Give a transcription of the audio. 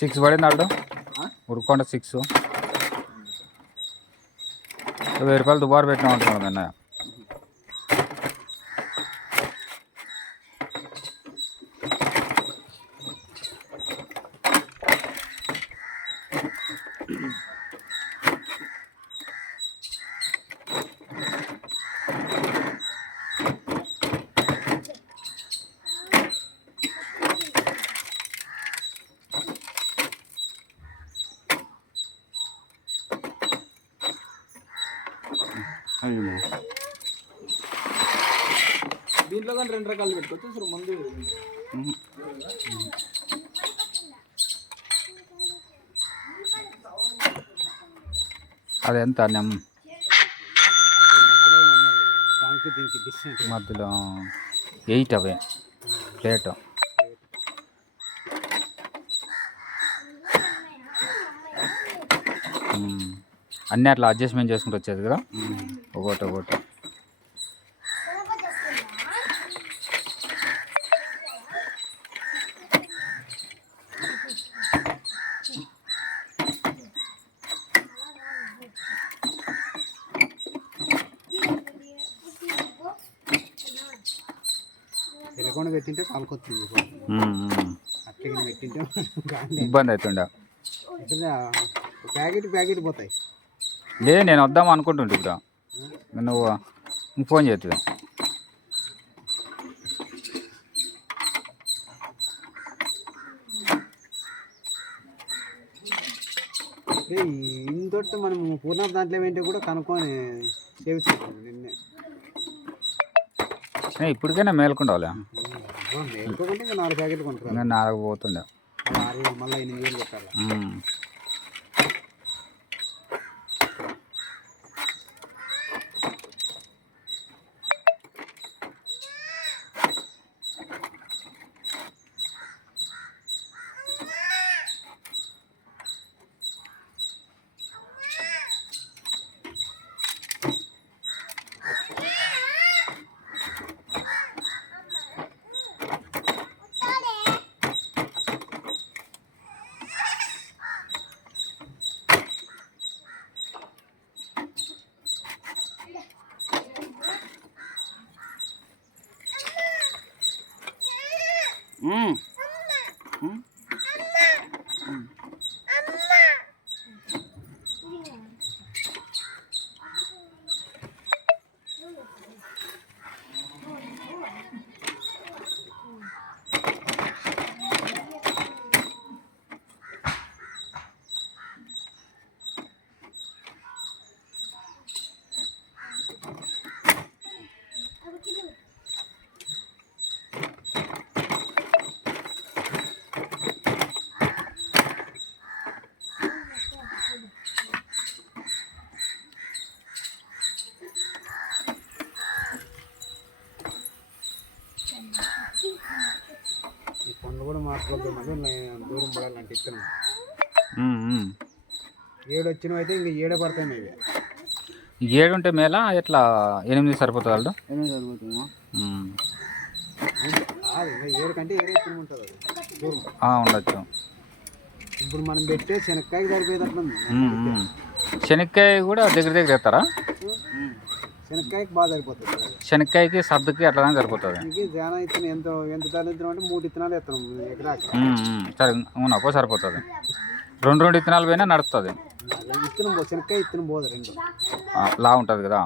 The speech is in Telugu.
సిక్స్ పడింది ఆడు ఉరుక్కొండ 6 1000 దుబారు పెట్టినా ఉంటున్నాడు నిన్న. దీంట్లో కానీ 2 రకాలు పెట్టుకోవచ్చు. అసలు మందు అది ఎంత మధ్యలో 8 అవే ప్లేట్. అన్నీ అట్లా అడ్జస్ట్మెంట్ చేసుకుంటూ వచ్చేది కదా ఒకటి. తెలకుండా పెట్టింటే కాలుకొచ్చింది, అట్లా పెట్టింటే ఇబ్బంది అవుతుండే. ప్యాకెట్ పోతాయి. నేను వద్దాం అనుకుంటుంటే ఇప్పుడు నువ్వు ఫోన్ చేస్తుంది. ఇంతటి మనం పూర్ణ దాంట్లో ఏంటో కూడా కనుక్కొని చేయించుకుంటాం. నిన్నే ఇప్పటికైనా మేలుకుండాలి. మేలుకోకుంటే ఇంకా 4 ప్యాకెట్లు కొంటారు. 4 పోతుండే, మళ్ళీ 8,000 పెట్టాలి. ఈ పండ్లు కూడా మార్చుకోవద్దు, దూరం పడాలంటే ఇస్తున్నాం. 7 వచ్చినవి అయితే ఇంక 7 పడతాయి. మేబీ 7 ఉంటే మేళ ఎట్లా 8 సరిపోతుంది వాళ్ళు. 8 సరిపోతుందా? 7 కంటే 7 ఎక్కువ ఉంటుంది. అది దూరం ఉండొచ్చు. ఇప్పుడు మనం పెట్టే శనక్కాయకి సరిపోయేటట్లుంది. శనక్కాయ కూడా దగ్గర ఎత్తారా? శనక్కాయకి బాగా సరిపోతుంది. శనక్కాయకి సర్దుకి అట్లా సరిపోతుంది. జానా ఇత్తనం ఎంత ఇత్తనం అంటే 3 ఇత్తనాలు ఎత్తనం ఎకరాకి. సరే అవునా, సరిపోతుంది. 2 ఇత్తనాలు పోయినా నడుస్తుంది. ఇత్తనం శనక్కాయ ఇత్తనం పోదు, 2 లా ఉంటుంది కదా.